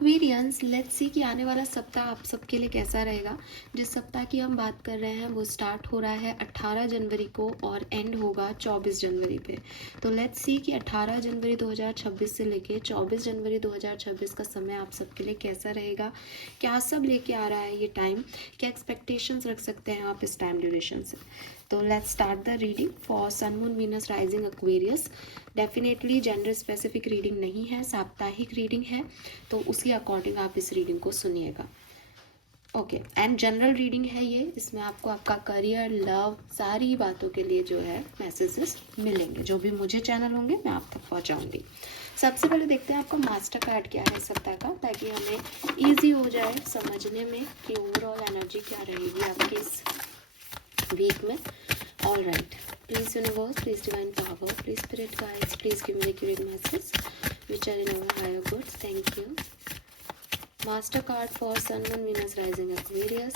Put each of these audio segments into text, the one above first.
Aquarians, let's see कि आने वाला सप्ताह आप सबके लिए कैसा रहेगा। जिस सप्ताह की हम बात कर रहे हैं वो स्टार्ट हो रहा है 18 जनवरी को और एंड होगा 24 जनवरी पे। तो लेट्स सी कि 18 जनवरी 2026 से लेके 24 जनवरी 2026 का समय आप सबके लिए कैसा रहेगा, क्या सब लेके आ रहा है ये टाइम, क्या एक्सपेक्टेशंस रख सकते हैं आप इस टाइम ड्यूरेशन से। तो let's start the reading for sun moon Venus rising Aquarius. Definitely gender specific reading नहीं है, साप्ताहिक रीडिंग है, तो उसके अकॉर्डिंग आप इस रीडिंग को सुनिएगा। ओके, एंड जनरल रीडिंग है ये, इसमें आपको आपका करियर, लव, सारी बातों के लिए जो है मैसेजेस मिलेंगे। जो भी मुझे चैनल होंगे मैं आप तक पहुंचाऊंगी। सबसे पहले देखते हैं आपका मास्टर कार्ड क्या है इस सप्ताह का, ताकि हमें इजी हो जाए समझने में कि ओवरऑल एनर्जी क्या रहेगी आपकी इस वीक में। All right, please universe, please divine power, please spirit guides, please give me accurate message which are in our higher goods. Thank you. Master card for sun moon Venus rising Aquarius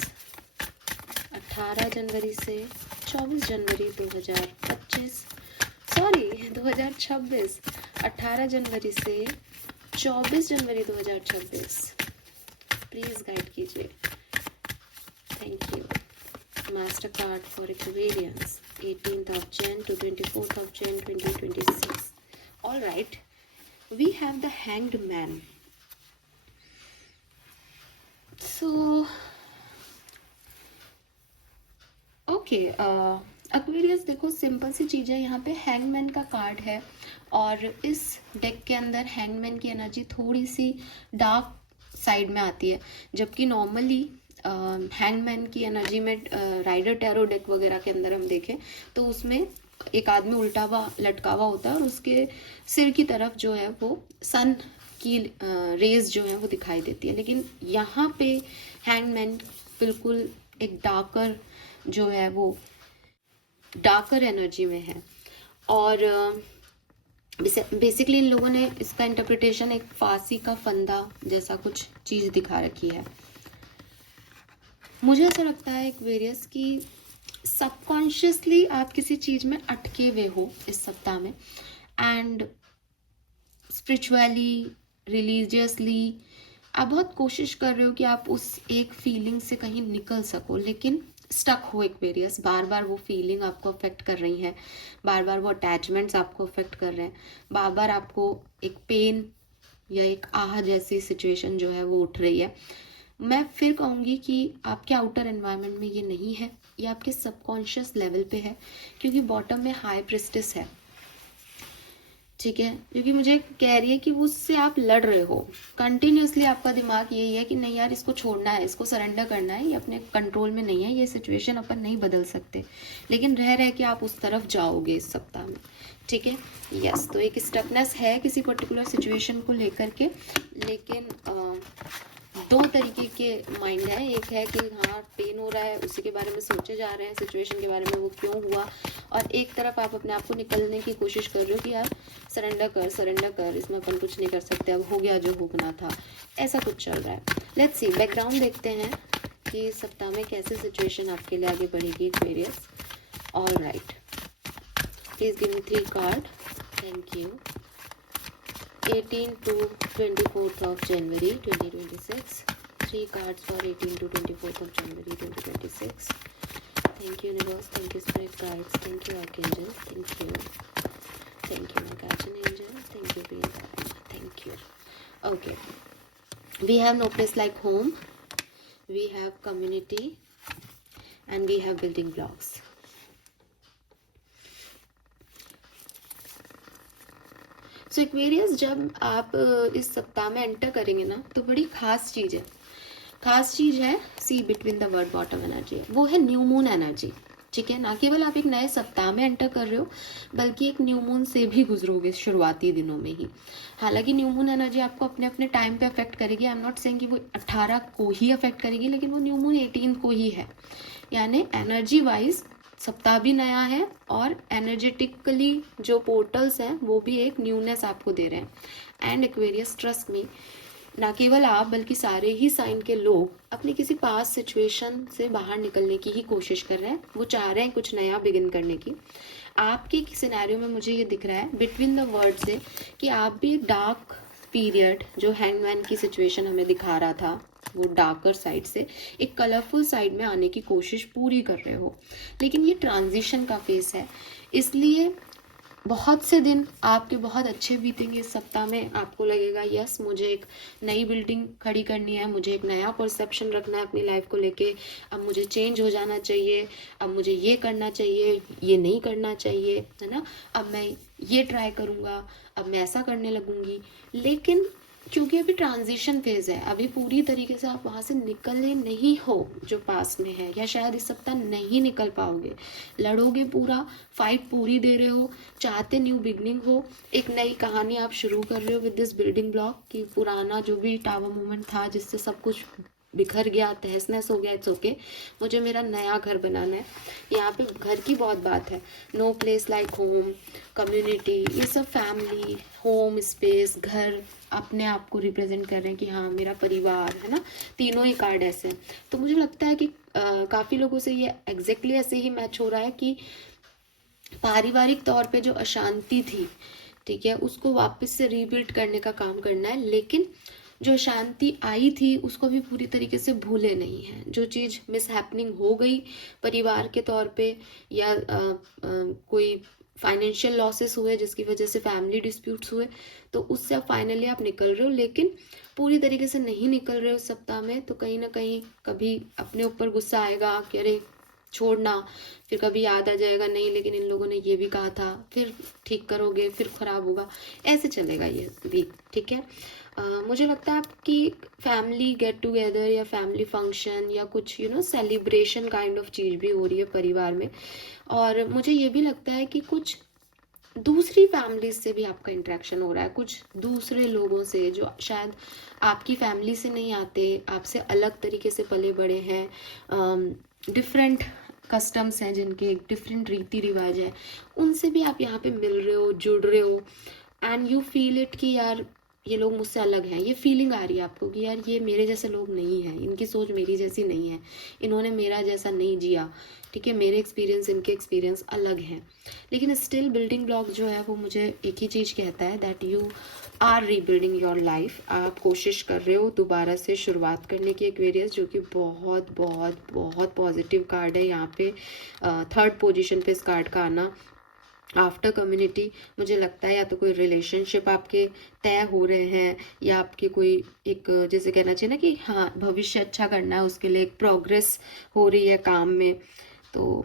18 जनवरी से 24 जनवरी 2025, sorry 2026, 18 जनवरी से 24 जनवरी 2026। Please guide कीजिए। Thank you. Master card for Aquarians 18th of Jan to 24th of Jan 2026. All right. We have the Hanged Man. So, okay, Aquarius, देखो simple सी चीज़ है, यहाँ पे हैंगमैन का कार्ड है और इस डेक के अंदर हैंगमैन की एनर्जी थोड़ी सी डार्क साइड में आती है, जबकि नॉर्मली हैंगमैन की एनर्जी में राइडर टैरो डेक वगैरह के अंदर हम देखें तो उसमें एक आदमी उल्टा हुआ लटका हुआ होता है और उसके सिर की तरफ जो है वो सन की रेज जो है वो दिखाई देती है। लेकिन यहाँ पे हैंगमैन बिल्कुल एक डार्कर जो है वो डार्कर एनर्जी में है और बेसिकली इन लोगों ने इसका इंटरप्रिटेशन एक फांसी का फंदा जैसा कुछ चीज़ दिखा रखी है। मुझे ऐसा लगता है एक्वेरियस की सबकॉन्शियसली आप किसी चीज़ में अटके हुए हो इस सप्ताह में, एंड स्पिरिचुअली, रिलीजियसली आप बहुत कोशिश कर रहे हो कि आप उस एक फीलिंग से कहीं निकल सको, लेकिन स्टक हो एक्वेरियस। बार बार वो फीलिंग आपको अफेक्ट कर रही है, बार बार वो अटैचमेंट्स आपको अफेक्ट कर रहे हैं, बार बार आपको एक पेन या एक आह जैसी सिचुएशन जो है वो उठ रही है। मैं फिर कहूँगी कि आपके आउटर एनवायरनमेंट में ये नहीं है, ये आपके सबकॉन्शियस लेवल पे है, क्योंकि बॉटम में हाई प्रिस्टेस है, ठीक है, क्योंकि मुझे कह रही है कि उससे आप लड़ रहे हो कंटिन्यूसली। आपका दिमाग यही है कि नहीं यार, इसको छोड़ना है, इसको सरेंडर करना है, ये अपने कंट्रोल में नहीं है, ये सिचुएशन अपन नहीं बदल सकते, लेकिन रह रह के आप उस तरफ जाओगे इस सप्ताह में, ठीक है। यस, तो एक स्टकनेस है किसी पर्टिकुलर सिचुएशन को लेकर के, लेकिन दो तरीके के माइंड है। एक है कि हाँ पेन हो रहा है, उसी के बारे में सोचे जा रहे हैं, सिचुएशन के बारे में वो क्यों हुआ, और एक तरफ आप अपने आप को निकलने की कोशिश कर रहे हो कि यार सरेंडर कर, इसमें अपन कुछ नहीं कर सकते, अब हो गया जो होना था, ऐसा कुछ चल रहा है। लेट्स सी, बैकग्राउंड देखते हैं कि सप्ताह में कैसे सिचुएशन आपके लिए आगे बढ़ेगी Aquarius. All right, please give me 3 card. Thank you. 18 to 24th of January 2026. 3 cards for 18 to 24th of January 2026. Thank you universe, thank you spirit guides, thank you archangel, thank you my guardian angel, thank you being guide, thank you. Okay, we have no place like home, we have community, and we have building blocks. So Aquarius, जब आप इस सप्ताह में enter करेंगे ना तो बड़ी खास चीज़ है, see between the word bottom energy, वो है न्यू मून एनर्जी, ठीक है। ना केवल आप एक नए सप्ताह में एंटर कर रहे हो, बल्कि एक न्यू मून से भी गुजरोगे शुरुआती दिनों में ही। हालांकि न्यू मून एनर्जी आपको अपने अपने टाइम पे अफेक्ट करेगी, आई एम नॉट सेइंग कि वो 18 को ही अफेक्ट करेगी, लेकिन वो न्यू मून 18 को ही है, यानी एनर्जी वाइज सप्ताह भी नया है और एनर्जेटिकली जो पोर्टल्स हैं वो भी एक न्यूनेस आपको दे रहे हैं। एंड एक्वेरियस, ट्रस्ट मी, ना केवल आप बल्कि सारे ही साइन के लोग अपनी किसी पास सिचुएशन से बाहर निकलने की ही कोशिश कर रहे हैं, वो चाह रहे हैं कुछ नया बिगिन करने की। आपके सिनेरियो में मुझे ये दिख रहा है बिटवीन द वर्ड से कि आप भी डार्क पीरियड जो हैंगमैन की सिचुएशन हमें दिखा रहा था, वो डार्कर साइड से एक कलरफुल साइड में आने की कोशिश पूरी कर रहे हो। लेकिन ये ट्रांजिशन का फेस है, इसलिए बहुत से दिन आपके बहुत अच्छे बीतेंगे इस सप्ताह में। आपको लगेगा यस, मुझे एक नई बिल्डिंग खड़ी करनी है, मुझे एक नया परसेप्शन रखना है अपनी लाइफ को लेके, अब मुझे चेंज हो जाना चाहिए, अब मुझे ये करना चाहिए, ये नहीं करना चाहिए, है ना, अब मैं ये ट्राई करूँगा, अब मैं ऐसा करने लगूंगी। लेकिन क्योंकि अभी ट्रांजिशन फेज है, अभी पूरी तरीके से आप वहाँ से निकले नहीं हो जो पास में है, या शायद इस सप्ताह नहीं निकल पाओगे। लड़ोगे पूरा, फाइट पूरी दे रहे हो, चाहते न्यू बिगनिंग हो, एक नई कहानी आप शुरू कर रहे हो विद दिस बिल्डिंग ब्लॉक, कि पुराना जो भी टावर मोमेंट था जिससे सब कुछ बिखर गया, तहस नहस हो गया, इट्स ओके, मुझे मेरा नया घर बनाना है। यहाँ पे घर की बहुत बात है, no place like home, community, ये सब फैमिली, होम, स्पेस, घर अपने आप को रिप्रेजेंट कर रहे हैं कि हाँ मेरा परिवार है ना, तीनों ही कार्ड ऐसे हैं। तो मुझे लगता है कि काफ़ी लोगों से ये एग्जैक्टली ऐसे ही मैच हो रहा है कि पारिवारिक तौर पे जो अशांति थी, ठीक है, उसको वापस से रीबिल्ड करने का काम करना है। लेकिन जो शांति आई थी उसको भी पूरी तरीके से भूले नहीं है। जो चीज़ मिस हैपनिंग हो गई परिवार के तौर पे, या कोई फाइनेंशियल लॉसेस हुए जिसकी वजह से फैमिली डिस्प्यूट्स हुए, तो उससे अब फाइनली आप निकल रहे हो, लेकिन पूरी तरीके से नहीं निकल रहे हो इस सप्ताह में। तो कहीं ना कहीं कभी अपने ऊपर गुस्सा आएगा कि अरे छोड़ना, फिर कभी याद आ जाएगा नहीं लेकिन इन लोगों ने ये भी कहा था, फिर ठीक करोगे, फिर खराब होगा, ऐसे चलेगा ये वीक, ठीक है। मुझे लगता है आपकी फैमिली गेट टुगेदर या फैमिली फंक्शन या कुछ सेलिब्रेशन काइंड ऑफ चीज़ भी हो रही है परिवार में। और मुझे ये भी लगता है कि कुछ दूसरी फैमिली से भी आपका इंटरेक्शन हो रहा है, कुछ दूसरे लोगों से जो शायद आपकी फैमिली से नहीं आते, आपसे अलग तरीके से पले बड़े हैं, डिफरेंट कस्टम्स हैं जिनके, एक डिफरेंट रीति रिवाज है, उनसे भी आप यहाँ पे मिल रहे हो, जुड़ रहे हो, एंड यू फील इट कि यार ये लोग मुझसे अलग हैं। ये फीलिंग आ रही है आपको कि यार ये मेरे जैसे लोग नहीं हैं, इनकी सोच मेरी जैसी नहीं है, इन्होंने मेरा जैसा नहीं जिया, ठीक है, मेरे एक्सपीरियंस इनके एक्सपीरियंस अलग हैं। लेकिन स्टिल बिल्डिंग ब्लॉक जो है वो मुझे एक ही चीज़ कहता है, that you are rebuilding your life. आप कोशिश कर रहे हो दोबारा से शुरुआत करने की, एक्वेरियस, जो कि बहुत बहुत बहुत पॉजिटिव कार्ड है यहाँ पे। थर्ड पोजीशन पे इस कार्ड का आना आफ्टर कम्युनिटी, मुझे लगता है या तो कोई रिलेशनशिप आपके तय हो रहे हैं, या आपकी कोई एक, जैसे कहना चाहिए ना कि हाँ भविष्य अच्छा करना है, उसके लिए एक प्रोग्रेस हो रही है काम में। तो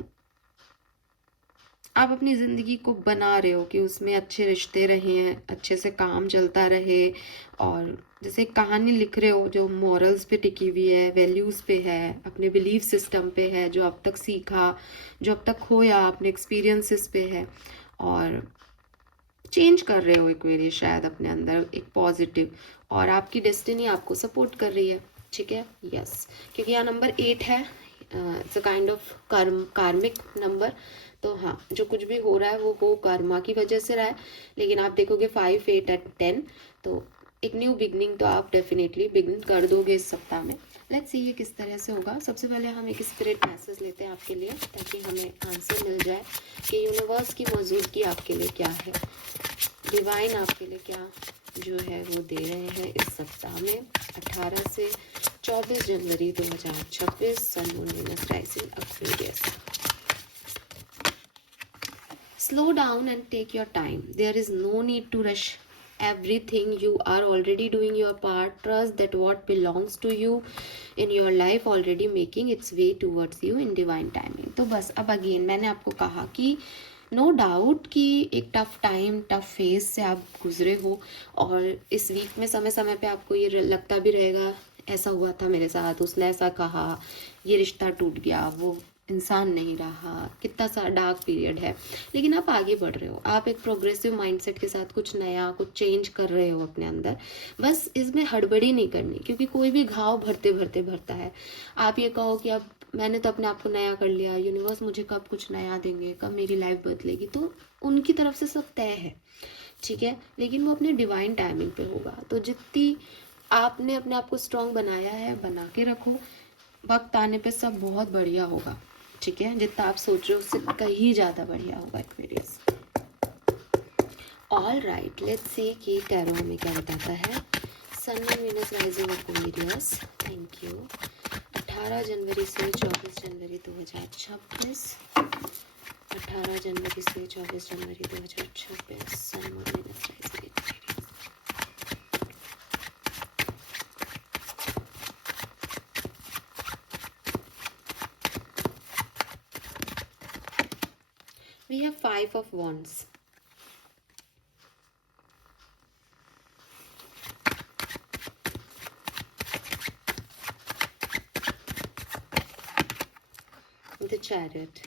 आप अपनी ज़िंदगी को बना रहे हो कि उसमें अच्छे रिश्ते रहे, अच्छे से काम चलता रहे, और जैसे एक कहानी लिख रहे हो जो मॉरल्स पे टिकी हुई है, वैल्यूज़ पे है, अपने बिलीफ सिस्टम पे है, जो अब तक सीखा, जो अब तक खोया, अपने एक्सपीरियंसेस पे है, और चेंज कर रहे हो एक्वेरियस शायद अपने अंदर एक पॉजिटिव, और आपकी डेस्टिनी आपको सपोर्ट कर रही है, ठीक है, यस। क्योंकि यहाँ नंबर 8 है, इट्स अ काइंड ऑफ कार्मिक नंबर। तो हाँ, जो कुछ भी हो रहा है वो हो कर्मा की वजह से रहा है, लेकिन आप देखोगे 5, 8 एंड 10, तो एक न्यू बिगनिंग तो आप डेफिनेटली बिगनिंग कर दोगे इस सप्ताह में। लेट्स सी ये किस तरह से होगा। सबसे पहले हम एक स्पिरिट मैसेज लेते हैं आपके लिए, ताकि हमें आंसर मिल जाए कि यूनिवर्स की मौजूदगी आपके लिए क्या है, डिवाइन आपके लिए क्या जो है वो दे रहे हैं इस सप्ताह में, 18 से 24 जनवरी 2026, sun moon Venus rising Aquarius. Slow down and take your time. There is no need to rush everything. You are already doing your part. Trust that what belongs to you in your life already making its way towards you in divine timing. तो बस अब again मैंने आपको कहा कि no doubt कि एक tough time, tough phase से आप गुजरे हो, और इस वीक में समय समय पे आपको ये लगता भी रहेगा ऐसा हुआ था मेरे साथ, उसने ऐसा कहा, ये रिश्ता टूट गया, वो इंसान नहीं रहा, कितना सा डार्क पीरियड है। लेकिन आप आगे बढ़ रहे हो, आप एक प्रोग्रेसिव माइंडसेट के साथ कुछ नया, कुछ चेंज कर रहे हो अपने अंदर। बस इसमें हड़बड़ी नहीं करनी, क्योंकि कोई भी घाव भरते भरते भरता है। आप ये कहो कि अब मैंने तो अपने आप को नया कर लिया, यूनिवर्स मुझे कब कुछ नया देंगे, कब मेरी लाइफ बदलेगी, तो उनकी तरफ से सब तय है, ठीक है, लेकिन वो अपने डिवाइन टाइमिंग पे होगा। तो जितनी आपने अपने आप को स्ट्रांग बनाया है, बना के रखो, वक्त आने पे सब बहुत बढ़िया होगा, ठीक है, जितना आप सोच रहे हो उससे कहीं ज़्यादा बढ़िया होगा Aquarius. All right, let's see कि टैरो हमें क्या बताता है। Sun and Venus rising Aquarius, thank you. 18 जनवरी से 24 जनवरी 2026, 18 जनवरी से 24 जनवरी 2026, sun moon Venus rising Aquarius. We have 5 of Wands. The Chariot.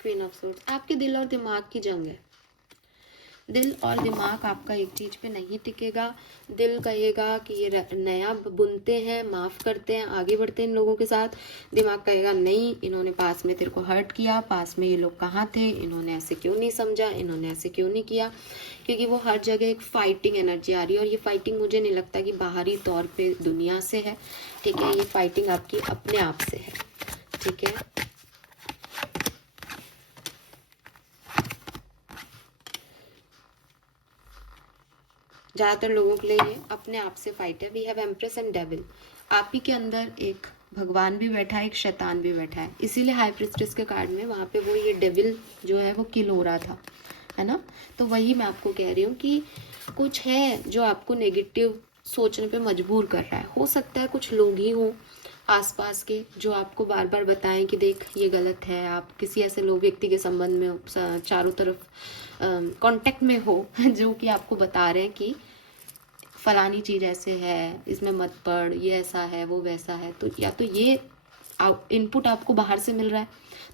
Queen of Swords. आपके दिल और दिमाग की जंग है। दिल और दिमाग आपका एक चीज पे नहीं टिकेगा। दिल कहेगा कि ये नया बुनते हैं, माफ करते हैं, आगे बढ़ते हैं इन लोगों के साथ। दिमाग कहेगा नहीं, इन्होंने पास में तेरे को हर्ट किया, पास में ये लोग कहाँ थे, इन्होंने ऐसे क्यों नहीं समझा, इन्होंने ऐसे क्यों नहीं किया। क्योंकि वो हर जगह एक फाइटिंग एनर्जी आ रही है, और ये फाइटिंग मुझे नहीं लगता कि बाहरी तौर पे दुनिया से है, ठीक है। ये फाइटिंग आपकी अपने आप से है, ठीक है। ज़्यादातर लोगों के लिए ये अपने आप से फाइट है। We have empress and devil. आप ही के अंदर एक भगवान भी बैठा है, एक शैतान भी बैठा है। इसीलिए हाई प्रिस्टेस के कार्ड में वहाँ पे वो ये डेविल जो है वो किल हो रहा था, है ना। तो वही मैं आपको कह रही हूँ कि कुछ है जो आपको नेगेटिव सोचने पे मजबूर कर रहा है। हो सकता है कुछ लोग ही हों आसपास के जो आपको बार बार बताएं कि देख ये गलत है। आप किसी ऐसे लोग व्यक्ति के संबंध में चारों तरफ कांटेक्ट में हो जो कि आपको बता रहे हैं कि फलानी चीज़ ऐसे है, इसमें मत पढ़, ये ऐसा है, वो वैसा है। तो या तो ये इनपुट आपको बाहर से मिल रहा है,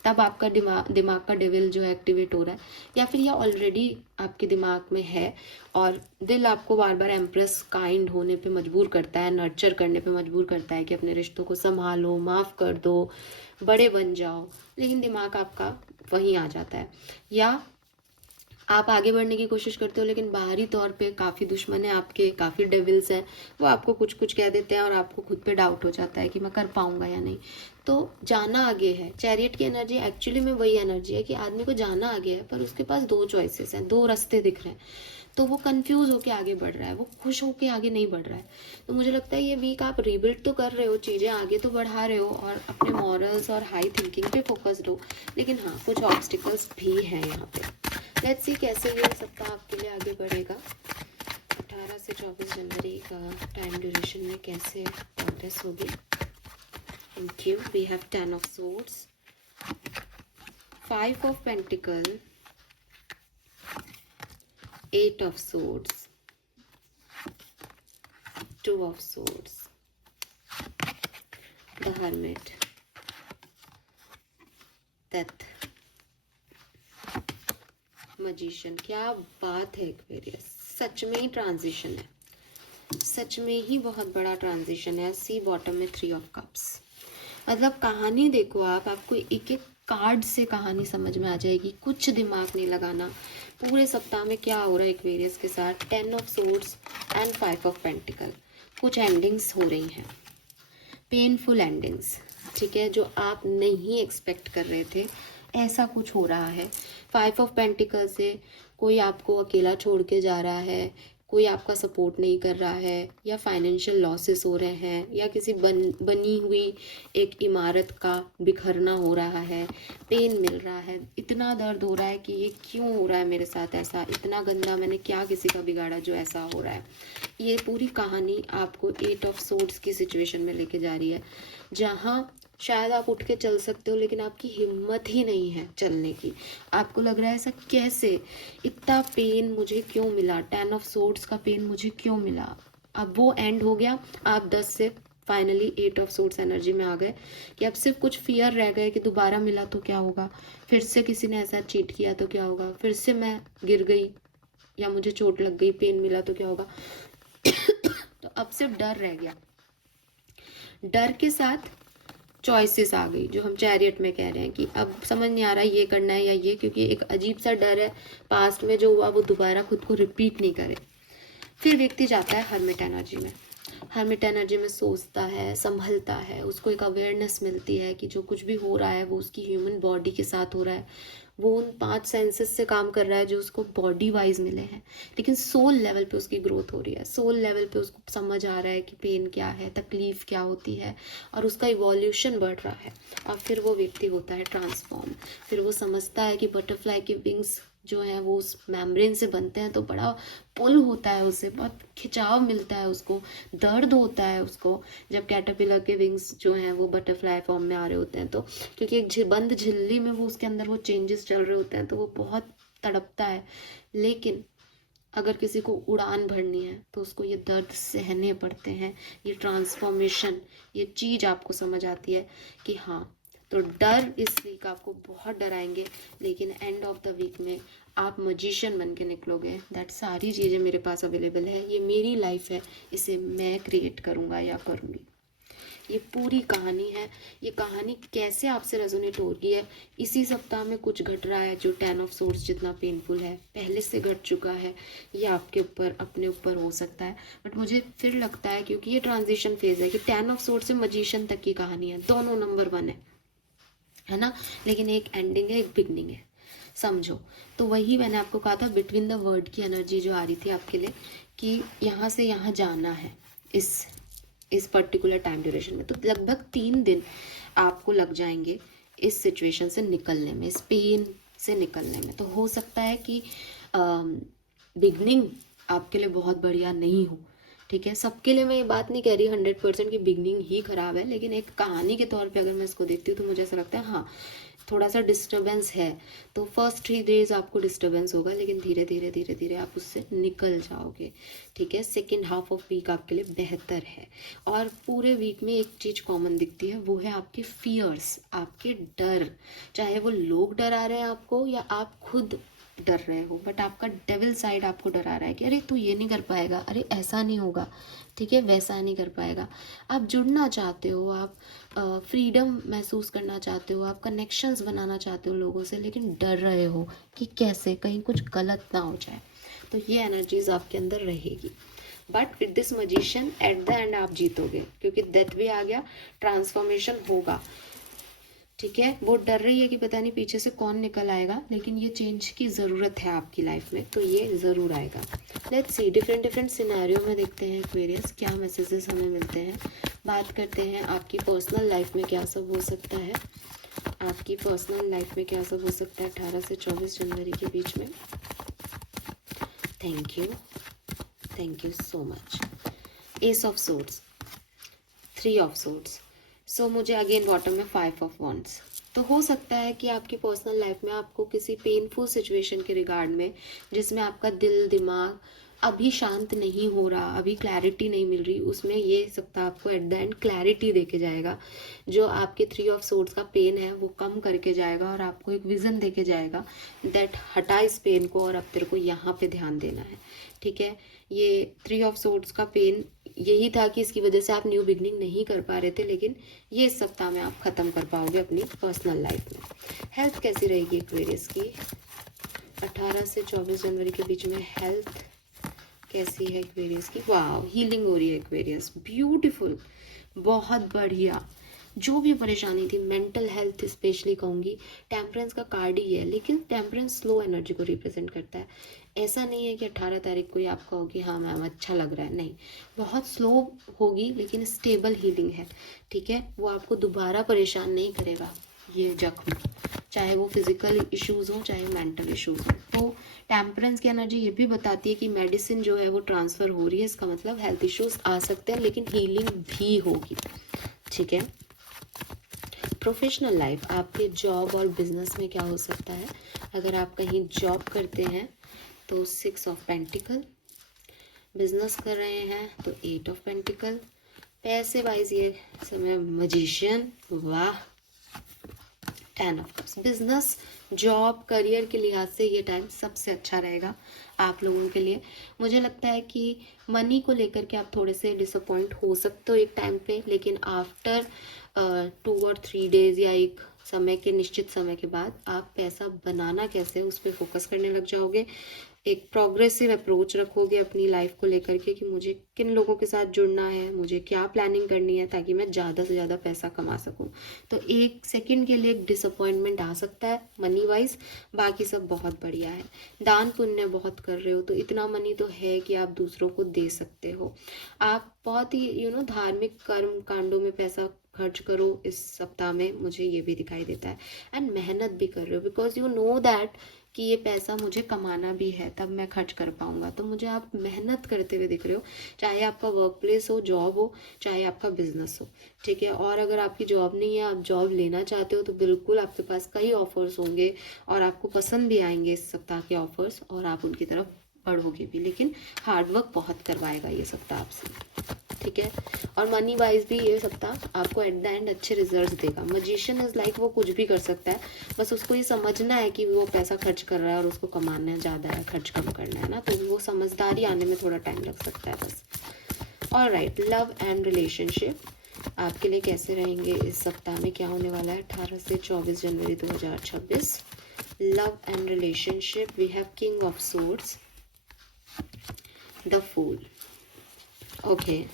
तब आपका दिमाग का डेविल जो है एक्टिवेट हो रहा है, या फिर यह ऑलरेडी आपके दिमाग में है और दिल आपको बार बार एम्प्रेस काइंड होने पे मजबूर करता है, नर्चर करने पे मजबूर करता है कि अपने रिश्तों को संभालो, माफ़ कर दो, बड़े बन जाओ। लेकिन दिमाग आपका वहीं आ जाता है। या आप आगे बढ़ने की कोशिश करते हो लेकिन बाहरी तौर पे काफ़ी दुश्मन है आपके, काफ़ी डेविल्स हैं, वो आपको कुछ कुछ कह देते हैं और आपको खुद पे डाउट हो जाता है कि मैं कर पाऊंगा या नहीं। तो जाना आगे है। चैरियट की एनर्जी एक्चुअली में वही एनर्जी है कि आदमी को जाना आगे है, पर उसके पास 2 चॉइसेस हैं, 2 रास्ते दिख रहे हैं। तो वो कंफ्यूज होके आगे बढ़ रहा है, वो खुश होके आगे नहीं बढ़ रहा है। तो मुझे लगता है ये वीक आप रिबिल्ड तो कर रहे हो, चीज़ें आगे तो बढ़ा रहे हो और अपने मॉरल्स और हाई थिंकिंग पे फोकस्ड हो, लेकिन हाँ कुछ ऑब्स्टिकल्स भी हैं यहाँ पे। लेट्स सी कैसे ये सप्ताह आपके लिए आगे बढ़ेगा। 18 से 24 जनवरी का टाइम ड्यूरेशन में कैसे प्रोग्रेस होगी। Thank you. We have 10 of swords, 5 of pentacle, 8 of swords, 2 of swords, the hermit, death, magician. क्या बात है एक्वेरियस, सच में ही ट्रांजिशन है, सच में ही बहुत बड़ा ट्रांजिशन है। सी बॉटम में 3 ऑफ कप्स। मतलब कहानी देखो आपको एक एक कार्ड से कहानी समझ में आ जाएगी, कुछ दिमाग नहीं लगाना। पूरे सप्ताह में क्या हो रहा है एक्वेरियस के साथ। 10 of swords and 5 of pentacle. कुछ एंडिंग्स हो रही हैं, पेनफुल एंडिंग्स, ठीक है, जो आप नहीं एक्सपेक्ट कर रहे थे, ऐसा कुछ हो रहा है। 5 ऑफ पेंटिकल से कोई आपको अकेला छोड़ के जा रहा है, कोई आपका सपोर्ट नहीं कर रहा है, या फाइनेंशियल लॉसेस हो रहे हैं, या किसी बनी हुई एक इमारत का बिखरना हो रहा है, पेन मिल रहा है, इतना दर्द हो रहा है कि ये क्यों हो रहा है मेरे साथ ऐसा, इतना गंदा मैंने क्या किसी का बिगाड़ा जो ऐसा हो रहा है। ये पूरी कहानी आपको 8 ऑफ सोर्ड्स की सिचुएशन में लेके जा रही है, जहाँ शायद आप उठ के चल सकते हो लेकिन आपकी हिम्मत ही नहीं है चलने की। आपको लग रहा है ऐसा कैसे, इतना पेन मुझे क्यों मिला, 10 ऑफ सोर्ड्स का पेन मुझे क्यों मिला। अब वो एंड हो गया, आप 10 से फाइनली 8 ऑफ सोर्ड्स एनर्जी में आ गए कि अब सिर्फ कुछ फियर रह गए कि दोबारा मिला तो क्या होगा, फिर से किसी ने ऐसा चीट किया तो क्या होगा, फिर से मैं गिर गई या मुझे चोट लग गई, पेन मिला तो क्या होगा। तो अब सिर्फ डर रह गया। डर के साथ चॉइसेस आ गई, जो हम चैरियट में कह रहे हैं कि अब समझ नहीं आ रहा ये करना है या ये, क्योंकि एक अजीब सा डर है पास्ट में जो हुआ वो दोबारा खुद को रिपीट नहीं करे। फिर व्यक्ति जाता है हर्मिट एनर्जी में। हर्मिट एनर्जी में सोचता है, संभलता है, उसको एक अवेयरनेस मिलती है कि जो कुछ भी हो रहा है वो उसकी ह्यूमन बॉडी के साथ हो रहा है, वो उन 5 सेंसेस से काम कर रहा है जो उसको बॉडी वाइज मिले हैं, लेकिन सोल लेवल पे उसकी ग्रोथ हो रही है। सोल लेवल पे उसको समझ आ रहा है कि पेन क्या है, तकलीफ क्या होती है, और उसका इवोल्यूशन बढ़ रहा है। और फिर वो व्यक्ति होता है ट्रांसफॉर्म। फिर वो समझता है कि बटरफ्लाई के विंग्स जो है वो उस मेम्ब्रेन से बनते हैं, तो बड़ा पुल होता है, उससे बहुत खिंचाव मिलता है, उसको दर्द होता है उसको, जब कैटरपिलर के विंग्स जो हैं वो बटरफ्लाई फॉर्म में आ रहे होते हैं। तो क्योंकि एक बंद झिल्ली में वो उसके अंदर वो चेंजेस चल रहे होते हैं, तो वो बहुत तड़पता है। लेकिन अगर किसी को उड़ान भरनी है तो उसको ये दर्द सहने पड़ते हैं। ये ट्रांसफॉर्मेशन, ये चीज़ आपको समझ आती है कि हाँ, तो डर इस वीक आपको बहुत डराएंगे, लेकिन एंड ऑफ द वीक में आप मजिशियन बन के निकलोगे। दैट सारी चीज़ें मेरे पास अवेलेबल है, ये मेरी लाइफ है, इसे मैं क्रिएट करूँगा या करूँगी। ये पूरी कहानी है। ये कहानी कैसे आपसे रेजोनेट हो रही है, इसी सप्ताह में कुछ घट रहा है जो 10 ऑफ सोर्स जितना पेनफुल है, पहले से घट चुका है, ये आपके ऊपर, अपने ऊपर हो सकता है। बट मुझे फिर लगता है, क्योंकि ये ट्रांजिशन फेज है, कि 10 ऑफ सोर्स से मजिशियन तक की कहानी है, दोनों नंबर 1 है ना, लेकिन एक एंडिंग है, एक बिगनिंग है, समझो। तो वही मैंने आपको कहा था, बिटवीन द वर्ड की एनर्जी जो आ रही थी आपके लिए, कि यहाँ से यहाँ जाना है इस पर्टिकुलर टाइम ड्यूरेशन में। तो लगभग 3 दिन आपको लग जाएंगे इस सिचुएशन से निकलने में, इस पेन से निकलने में। तो हो सकता है कि बिगनिंग आपके लिए बहुत बढ़िया नहीं हो, ठीक है। सबके लिए मैं ये बात नहीं कह रही 100% की बिगनिंग ही खराब है, लेकिन एक कहानी के तौर पे अगर मैं इसको देखती हूँ तो मुझे ऐसा लगता है हाँ, थोड़ा सा डिस्टर्बेंस है। तो फर्स्ट 3 डेज आपको डिस्टर्बेंस होगा, लेकिन धीरे धीरे धीरे धीरे आप उससे निकल जाओगे, ठीक है। सेकेंड हाफ ऑफ वीक आपके लिए बेहतर है। और पूरे वीक में एक चीज़ कॉमन दिखती है, वो है आपके फियर्स, आपके डर। चाहे वो लोग डरा रहे हैं आपको या आप खुद डर रहे हो, बट आपका डेविल साइड आपको डरा रहा है कि अरे तू ये नहीं कर पाएगा, अरे ऐसा नहीं होगा, ठीक है, वैसा नहीं कर पाएगा। आप जुड़ना चाहते हो, आप फ्रीडम महसूस करना चाहते हो, आप कनेक्शंस बनाना चाहते हो लोगों से, लेकिन डर रहे हो कि कैसे, कहीं कुछ गलत ना हो जाए। तो ये एनर्जीज आपके अंदर रहेगी। But with this magician at the end आप जीतोगे, क्योंकि डेथ भी आ गया, ट्रांसफॉर्मेशन होगा, ठीक है। वो डर रही है कि पता नहीं पीछे से कौन निकल आएगा, लेकिन ये चेंज की ज़रूरत है आपकी लाइफ में, तो ये ज़रूर आएगा। Let's see, different different scenario में देखते हैं एक्वेरियस क्या मैसेजेस हमें मिलते हैं। बात करते हैं आपकी पर्सनल लाइफ में क्या सब हो सकता है। आपकी पर्सनल लाइफ में क्या सब हो सकता है 18 से 24 जनवरी के बीच में। Thank you so much. Ace of swords, 3 of swords, so मुझे अगेन बॉटम में 5 ऑफ वॉन्ड्स। तो हो सकता है कि आपकी पर्सनल लाइफ में आपको किसी पेनफुल सिचुएशन के रिगार्ड में, जिसमें आपका दिल दिमाग अभी शांत नहीं हो रहा, अभी क्लैरिटी नहीं मिल रही, उसमें ये सप्ताह आपको एट द एंड क्लैरिटी दे के जाएगा। जो आपके 3 ऑफ सोर्ड्स का पेन है वो कम करके जाएगा, और आपको एक विजन दे के जाएगा दैट हटा इस पेन को और अब तेरे को यहाँ पे ध्यान देना है, ठीक है। ये 3 ऑफ सोर्ड्स का पेन यही था कि इसकी वजह से आप न्यू बिगनिंग नहीं कर पा रहे थे, लेकिन ये इस सप्ताह में आप ख़त्म कर पाओगे अपनी पर्सनल लाइफ में। हेल्थ कैसी रहेगी एक्वेरियस की 18 से 24 जनवरी के बीच में? हेल्थ कैसी है एक्वेरियस की? वाह, हीलिंग हो रही है एक्वेरियस, ब्यूटीफुल, बहुत बढ़िया। जो भी परेशानी थी, मेंटल हेल्थ स्पेशली कहूँगी, टेम्परेंस का कार्ड ही है, लेकिन टेम्परेंस स्लो एनर्जी को रिप्रेजेंट करता है। ऐसा नहीं है कि 18 तारीख को ही आप कहो कि हाँ मैम अच्छा लग रहा है, नहीं, बहुत स्लो होगी, लेकिन स्टेबल हीलिंग है, ठीक है। वो आपको दोबारा परेशान नहीं करेगा ये जख्म, चाहे वो फिजिकल इश्यूज हो चाहे मेंटल इश्यूज हो। तो टेम्परेंस की एनर्जी ये भी बताती है कि मेडिसिन जो है वो ट्रांसफ़र हो रही है, इसका मतलब हेल्थ इश्यूज आ सकते हैं, लेकिन हीलिंग भी होगी, ठीक है। प्रोफेशनल लाइफ, आपके जॉब और बिजनेस में क्या हो सकता है? अगर आप कहीं जॉब करते हैं तो 6 ऑफ पेंटिकल, बिजनेस कर रहे हैं तो 8 ऑफ पेंटिकल, पैसे वाइज ये समय मजिशियन, वाह, 10 of cups. Business, job, career के लिहाज से ये टाइम सबसे अच्छा रहेगा आप लोगों के लिए। मुझे लगता है कि मनी को लेकर के आप थोड़े से डिसअपॉइंट हो सकते हो एक टाइम पे, लेकिन आफ्टर 2 और 3 डेज या एक समय के निश्चित समय के बाद आप पैसा बनाना कैसे उस पर फोकस करने लग जाओगे। एक प्रोग्रेसिव अप्रोच रखोगे अपनी लाइफ को लेकर के कि मुझे किन लोगों के साथ जुड़ना है, मुझे क्या प्लानिंग करनी है ताकि मैं ज़्यादा से ज़्यादा पैसा कमा सकूं। तो एक सेकंड के लिए एक डिसअपॉइंटमेंट आ सकता है मनी वाइज, बाकी सब बहुत बढ़िया है। दान पुण्य बहुत कर रहे हो तो इतना मनी तो है कि आप दूसरों को दे सकते हो। आप बहुत ही धार्मिक कर्म कांडों में पैसा खर्च करो इस सप्ताह में, मुझे ये भी दिखाई देता है। एंड मेहनत भी कर रहे हो बिकॉज यू नो दैट कि ये पैसा मुझे कमाना भी है तब मैं खर्च कर पाऊंगा। तो मुझे आप मेहनत करते हुए दिख रहे हो, चाहे आपका वर्क प्लेस हो, जॉब हो, चाहे आपका बिजनेस हो, ठीक है। और अगर आपकी जॉब नहीं है, आप जॉब लेना चाहते हो, तो बिल्कुल आपके पास कई ऑफर्स होंगे और आपको पसंद भी आएंगे इस सप्ताह के ऑफर्स और आप उनकी तरफ बढ़ोगे भी। लेकिन हार्डवर्क बहुत करवाएगा ये सप्ताह आपसे, ठीक है। और मनी वाइज भी ये सप्ताह आपको एट द एंड अच्छे रिजल्ट्स देगा। मजिशियन इज लाइक वो कुछ भी कर सकता है, बस उसको ये समझना है कि वो पैसा खर्च कर रहा है और उसको कमाना ज़्यादा है, खर्च कम करना है ना, तो वो समझदारी आने में थोड़ा टाइम लग सकता है बस। ऑलराइट, लव एंड रिलेशनशिप आपके लिए कैसे रहेंगे इस सप्ताह में, क्या होने वाला है 18 से 24 जनवरी 2026। Love and relationship, we have king of swords, the fool. Okay,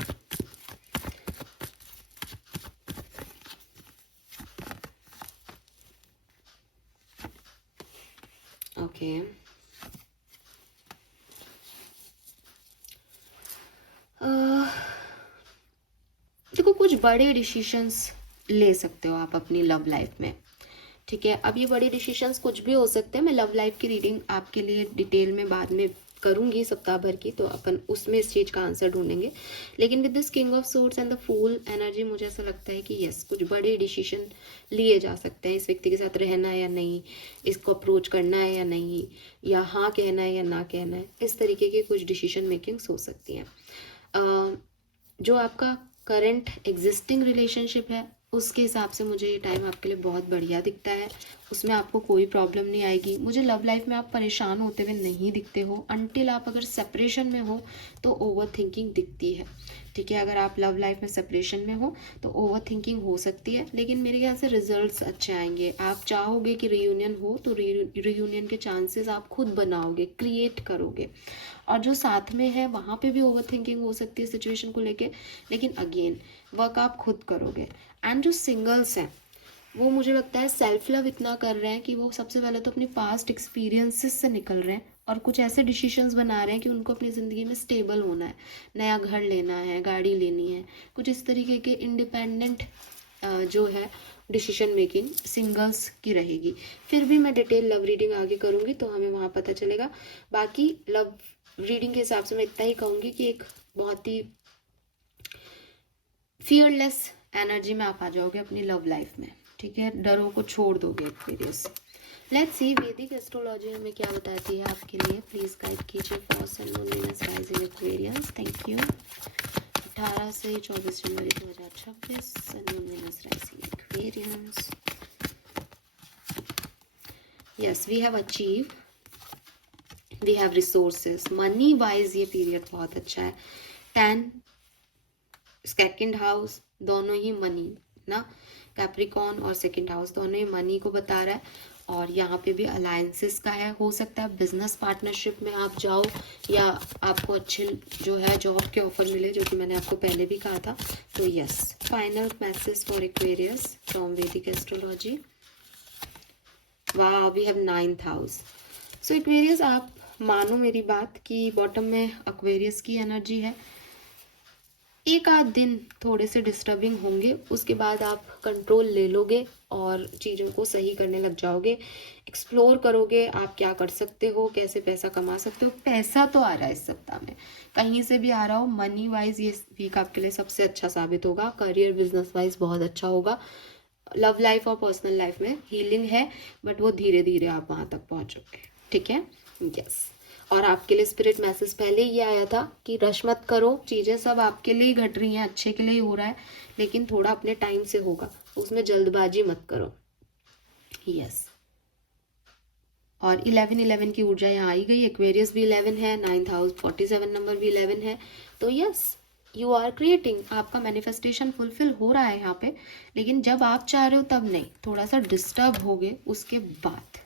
okay, देखो कुछ बड़े डिसीशंस ले सकते हो आप अपनी लव लाइफ में, ठीक है। अब ये बड़े डिसीशंस कुछ भी हो सकते हैं। मैं लव लाइफ की रीडिंग आपके लिए डिटेल में बाद में करूंगी सप्ताह भर की, तो अपन उसमें इस चीज़ का आंसर ढूंढेंगे। लेकिन with this king of swords and the fool energy मुझे ऐसा लगता है कि यस, कुछ बड़े डिसीजन लिए जा सकते हैं। इस व्यक्ति के साथ रहना है या नहीं, इसको अप्रोच करना है या नहीं, या हाँ कहना है या ना कहना है, इस तरीके की कुछ डिसीजन मेकिंग्स हो सकती हैं। जो आपका करंट एग्जिस्टिंग रिलेशनशिप है उसके हिसाब से मुझे ये टाइम आपके लिए बहुत बढ़िया दिखता है। उसमें आपको कोई प्रॉब्लम नहीं आएगी। मुझे लव लाइफ में आप परेशान होते हुए नहीं दिखते हो। अनटिल आप अगर सेपरेशन में हो तो ओवर थिंकिंग दिखती है, ठीक है। अगर आप लव लाइफ में सेपरेशन में हो तो ओवर थिंकिंग हो सकती है, लेकिन मेरे ख्याल से रिजल्ट्स अच्छे आएंगे। आप चाहोगे कि रियूनियन हो तो रियूनियन के चांसेस आप खुद बनाओगे, क्रिएट करोगे। और जो साथ में है वहाँ पे भी ओवर थिंकिंग हो सकती है सिचुएशन को लेके, लेकिन अगेन वर्क आप खुद करोगे। एंड जो सिंगल्स हैं वो मुझे लगता है सेल्फ लव इतना कर रहे हैं कि वो सबसे पहले तो अपनी पास्ट एक्सपीरियंसेस से निकल रहे हैं और कुछ ऐसे डिसीजंस बना रहे हैं कि उनको अपनी ज़िंदगी में स्टेबल होना है, नया घर लेना है, गाड़ी लेनी है, कुछ इस तरीके के इंडिपेंडेंट जो है डिसीजन मेकिंग सिंगल्स की रहेगी। फिर भी मैं डिटेल लव रीडिंग आगे करूँगी तो हमें वहाँ पता चलेगा। बाकी लव रीडिंग के हिसाब से मैं इतना ही कहूँगी कि एक बहुत ही फियरलेस एनर्जी में आप आ जाओगे अपनी लव लाइफ में, ठीक है। डरों को छोड़ दोगे एक्वेरियस। लेट्स सी वैदिक एस्ट्रोलॉजी हमें क्या बताती है आपके लिए। प्लीज गाइड कीजिए for sun moon Venus rising Aquarians. Thank you. 18 से 24 जनवरी 2026 sun moon Venus rising Aquarians. Yes, we have achieve, we have resources. Money wise ये पीरियड बहुत अच्छा है। 10 सेकेंड हाउस दोनों ही मनी ना, कैप्रिकॉन और सेकेंड हाउस दोनों ही मनी को बता रहा है। और यहाँ पे भी अलायंसेस का है, हो सकता है बिजनेस पार्टनरशिप में आप जाओ या आपको अच्छे जो है जॉब के ऑफर मिले, जो कि मैंने आपको पहले भी कहा था। तो yes, final message for Aquarius from Vedic astrology. वाह, we have 9th house. So Aquarius, आप मानो मेरी बात कि बॉटम में एक्वेरियस की एनर्जी है। एक आध दिन थोड़े से डिस्टर्बिंग होंगे, उसके बाद आप कंट्रोल ले लोगे और चीज़ों को सही करने लग जाओगे। एक्सप्लोर करोगे आप क्या कर सकते हो, कैसे पैसा कमा सकते हो। पैसा तो आ रहा है इस सप्ताह में, कहीं से भी आ रहा हो। मनी वाइज ये वीक आपके लिए सबसे अच्छा साबित होगा। करियर बिजनेस वाइज बहुत अच्छा होगा। लव लाइफ और पर्सनल लाइफ में हीलिंग है, बट वो धीरे धीरे आप वहाँ तक पहुँचोगे, ठीक है। यस, और आपके लिए स्पिरिट मैसेज पहले ही आया था कि रश मत करो, चीज़ें सब आपके लिए ही घट रही हैं, अच्छे के लिए ही हो रहा है, लेकिन थोड़ा अपने टाइम से होगा, उसमें जल्दबाजी मत करो। यस, और 11 की ऊर्जा यहाँ आई गई। एक्वेरियस भी 11 है, 9th हाउस 47 नंबर भी 11 है। तो यस, यू आर क्रिएटिंग, आपका मैनिफेस्टेशन फुलफिल हो रहा है यहाँ पे, लेकिन जब आप चाह रहे हो तब नहीं, थोड़ा सा डिस्टर्ब हो गए उसके बाद।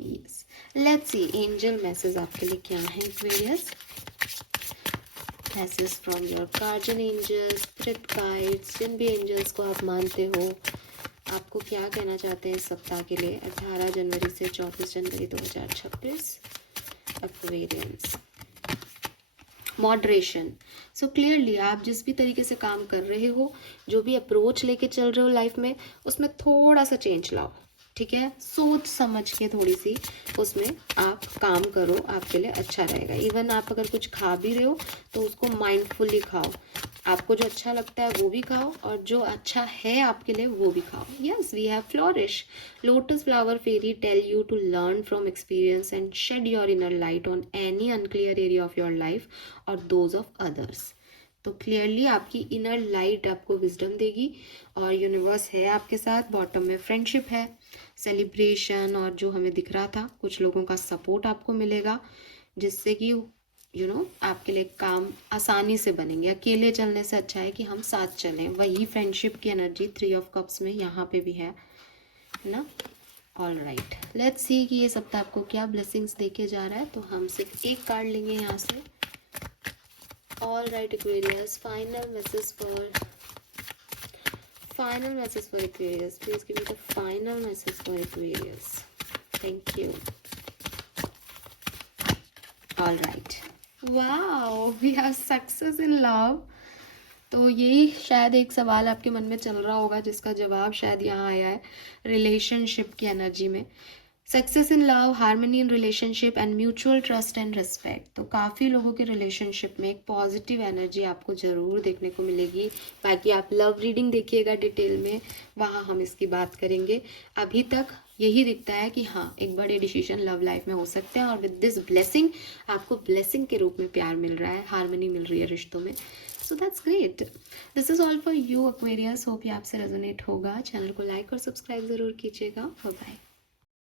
Yes, let's see angel message आपके लिए क्या है Aquarius. Message from your guardian angels, spirit guides, जिन भी एंजल्स को आप मानते हो, आपको क्या कहना चाहते हैं इस सप्ताह के लिए 18 जनवरी से 24 जनवरी 2026। Aquarians, moderation. सो क्लियरली आप जिस भी तरीके से काम कर रहे हो, जो भी अप्रोच लेके चल रहे हो लाइफ में, उसमें थोड़ा सा चेंज लाओ, ठीक है। सोच समझ के थोड़ी सी उसमें आप काम करो, आपके लिए अच्छा रहेगा। इवन आप अगर कुछ खा भी रहे हो तो उसको माइंडफुली खाओ। आपको जो अच्छा लगता है वो भी खाओ, और जो अच्छा है आपके लिए वो भी खाओ। Yes, we have flourish. Lotus flower fairy tell you to learn from experience and shed your inner light on any unclear area of your life और दोज ऑफ अदर्स। तो क्लियरली आपकी इनर लाइट आपको wisdom देगी, और universe है आपके साथ। Bottom में फ्रेंडशिप है, सेलिब्रेशन, और जो हमें दिख रहा था कुछ लोगों का सपोर्ट आपको मिलेगा, जिससे कि आपके लिए काम आसानी से बनेंगे। अकेले चलने से अच्छा है कि हम साथ चलें। वही फ्रेंडशिप की एनर्जी 3 ऑफ कप्स में यहाँ पे भी है ना। ऑल राइट, लेट्स सी कि ये सप्ताह आपको क्या ब्लेसिंग्स देके जा रहा है। तो हम सिर्फ एक कार्ड लेंगे यहाँ से। All right Aquarius, final message for Aquarius. Please give me the final message for Aquarius. Thank you. All right. Wow, we have success in love. तो यही शायद एक सवाल आपके मन में चल रहा होगा, जिसका जवाब शायद यहाँ आया है रिलेशनशिप की एनर्जी में। Success in love, harmony in relationship and mutual trust and respect. तो काफ़ी लोगों के रिलेशनशिप में एक पॉजिटिव एनर्जी आपको ज़रूर देखने को मिलेगी। बाकी आप लव रीडिंग देखिएगा डिटेल में, वहाँ हम इसकी बात करेंगे। अभी तक यही दिखता है कि हाँ, एक बड़े डिसीजन लव लाइफ में हो सकते हैं, और विद दिस ब्लेसिंग आपको ब्लेसिंग के रूप में प्यार मिल रहा है, हार्मनी मिल रही है रिश्तों में। So that's great. This is all for you Aquarius. Hope ये आपसे रेजोनेट होगा। चैनल को लाइक और सब्सक्राइब ज़रूर कीजिएगा। Bye bye.